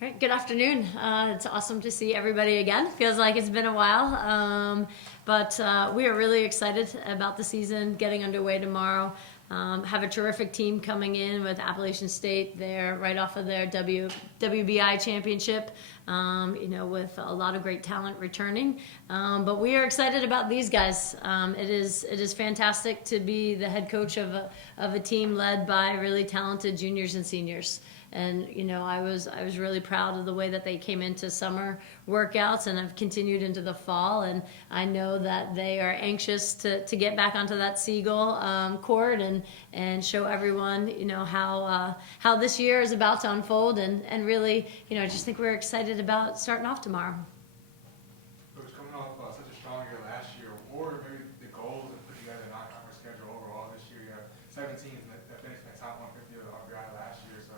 All right, good afternoon. It's awesome to see everybody again. Feels like it's been a while, but we are really excited about the season getting underway tomorrow. Have a terrific team coming in with Appalachian State. They're right off of their WBI championship, with a lot of great talent returning. But we are excited about these guys. It is fantastic to be the head coach of a team led by really talented juniors and seniors. And I was really proud of the way that they came into summer workouts and have continued into the fall. And I know that they are anxious to get back onto that Seagull court and show everyone how this year is about to unfold. And really, I just think we're excited about starting off tomorrow. Coach, coming off such a strong year last year, what were maybe the goals and put together a non-conference schedule overall this year? You have 7 teams that finished in the top 150 of the RPI last year, so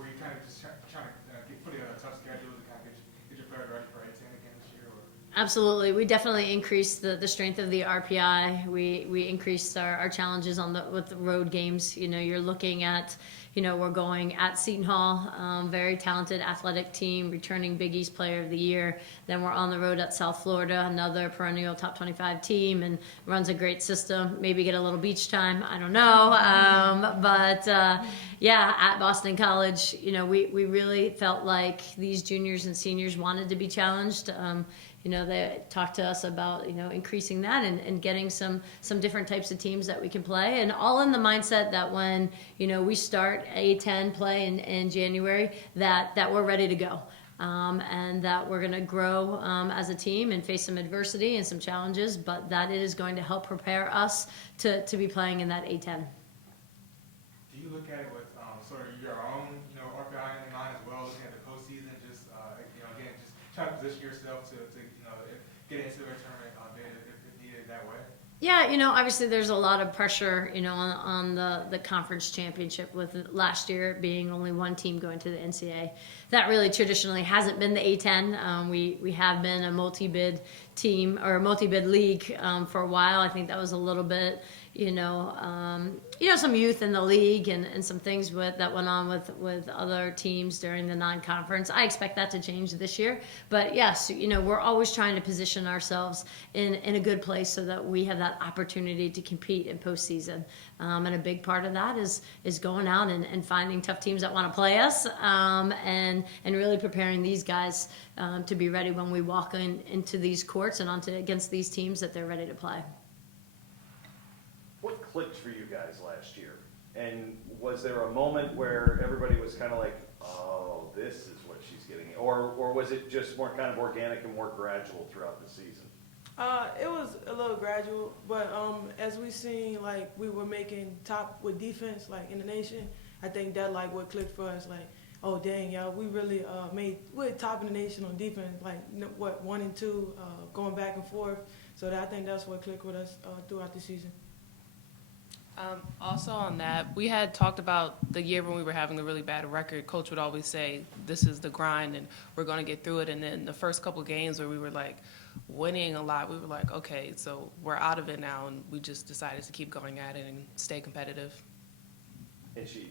were you kind of just trying to put together a tough schedule to kind of get your players ready for A10 again this year? Or? Absolutely. We definitely increased the strength of the RPI. We increased our challenges with the road games. You're looking at, we're going at Seton Hall, very talented athletic team, returning Big East Player of the Year. Then we're on the road at South Florida, another perennial top 25 team, and runs a great system. Maybe get a little beach time. I don't know. At Boston College, we really felt like these juniors and seniors wanted to be challenged. They talked to us about, increasing that and getting some different types of teams that we can play, and all in the mindset that when, we start A10 play in January, that we're ready to go. And that we're going to grow as a team and face some adversity and some challenges, but that it is going to help prepare us to be playing in that A10. Do you look at it with sort of your own, RPI in mind as well, looking at the postseason, just, again, just trying to position yourself to get into the tournament if needed that way? Yeah, obviously there's a lot of pressure, on the conference championship, with last year being only one team going to the NCAA. That really traditionally hasn't been the A10. We have been a multi-bid team or a multi-bid league for a while. I think that was a little bit, some youth in the league and some things that went on with other teams during the non-conference. I expect that to change this year. But yes, we're always trying to position ourselves in a good place so that we have that opportunity to compete in postseason. And a big part of that is going out and finding tough teams that want to play us, and really preparing these guys to be ready when we walk into these courts and against these teams that they're ready to play. What clicked for you guys last year? And was there a moment where everybody was kind of like, oh, this is what she's getting? Or was it just more kind of organic and more gradual throughout the season? It was a little gradual, but as we seen, like, we were making top with defense, like, in the nation, I think that, like, what clicked for us, like, oh, dang, y'all, we really we're top in the nation on defense, like, 1 and 2, going back and forth. So I think that's what clicked with us throughout the season. Also on that, we had talked about the year when we were having a really bad record. Coach would always say, this is the grind and we're going to get through it. And then the first couple games where we were like winning a lot, we were like, okay, so we're out of it now. And we just decided to keep going at it and stay competitive. And she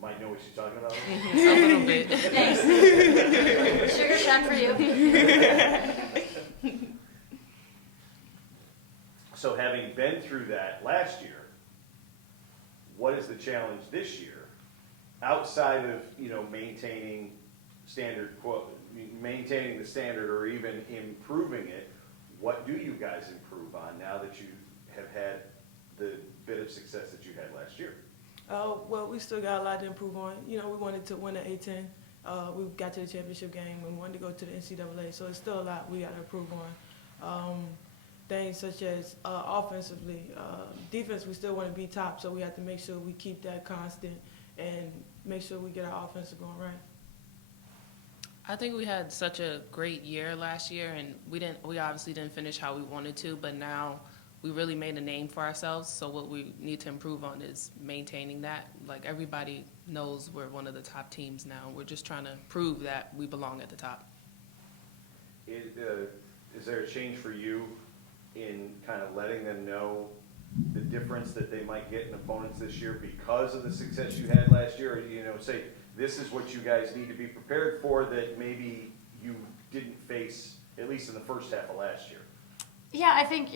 might know what she's talking about? A little bit. Thanks. Sugar shot for you. So having been through that last year, what is the challenge this year outside of, maintaining maintaining the standard or even improving it? What do you guys improve on now that you have had the bit of success that you had last year? Well, we still got a lot to improve on. We wanted to win the A10. We got to the championship game and we wanted to go to the NCAA. So it's still a lot we got to improve on. Things such as offensively, defense, we still want to be top, so we have to make sure we keep that constant and make sure we get our offensive going right. I think we had such a great year last year, and we obviously didn't finish how we wanted to, but now we really made a name for ourselves. So what we need to improve on is maintaining that. Like, everybody knows we're one of the top teams now. We're just trying to prove that we belong at the top. Is there a change for you in kind of letting them know the difference that they might get in opponents this year because of the success you had last year? Or, say this is what you guys need to be prepared for that maybe you didn't face, at least in the first half of last year? Yeah, I think,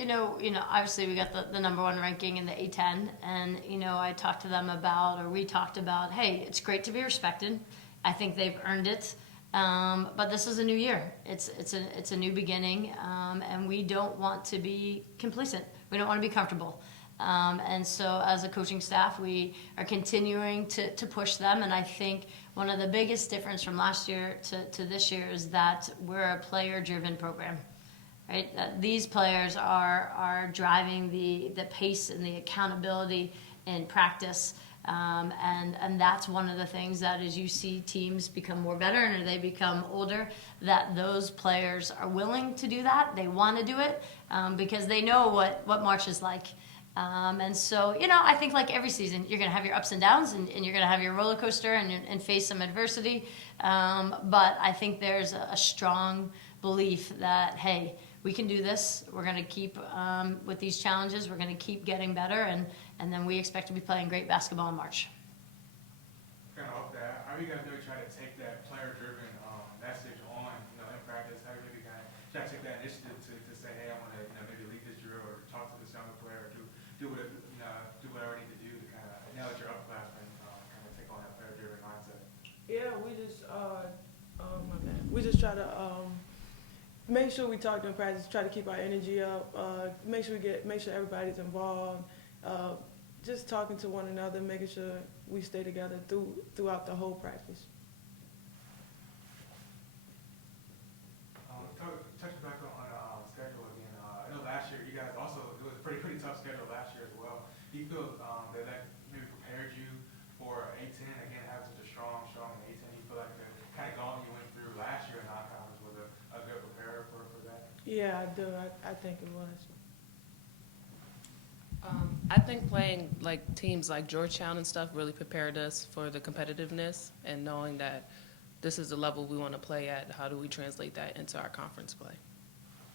obviously we got the number one ranking in the A10, and, I talked to them about, or we talked about, hey, it's great to be respected. I think they've earned it. But this is a new year. It's a new beginning, and we don't want to be complacent. We don't want to be comfortable. And so as a coaching staff, we are continuing to push them, and I think one of the biggest difference from last year to this year is that we're a player-driven program. Right? These players are driving the pace and the accountability in practice. And that's one of the things that as you see teams become more veteran or they become older, that those players are willing to do that. They want to do it because they know what March is like. And so, I think like every season, you're going to have your ups and downs and you're going to have your roller coaster and face some adversity. But I think there's a strong belief that, hey, we can do this. We're going to keep with these challenges. We're going to keep getting better, and then we expect to be playing great basketball in March. Kind of off that, how are you guys really trying to take that player-driven message on, in practice? How are you maybe kind of try to take that initiative to say, hey, I want to, maybe lead this drill or talk to this younger player, or do what I need to do to kind of, now that you're upperclassmen, kind of take on that player-driven mindset? Yeah, we just try to make sure we talk to them in practice, try to keep our energy up, make sure everybody's involved, just talking to one another, making sure we stay together throughout the whole practice. Touching back on schedule again, I know last year you guys also, it was a pretty tough schedule last year as well. Do you feel that maybe prepared you for A10, again, having such a strong A10? You feel like the kind of gauntlet you went through last year in non-conference was a good preparer for that? Yeah, I do. I think it was. I think playing like teams like Georgetown and stuff really prepared us for the competitiveness and knowing that this is the level we want to play at. How do we translate that into our conference play?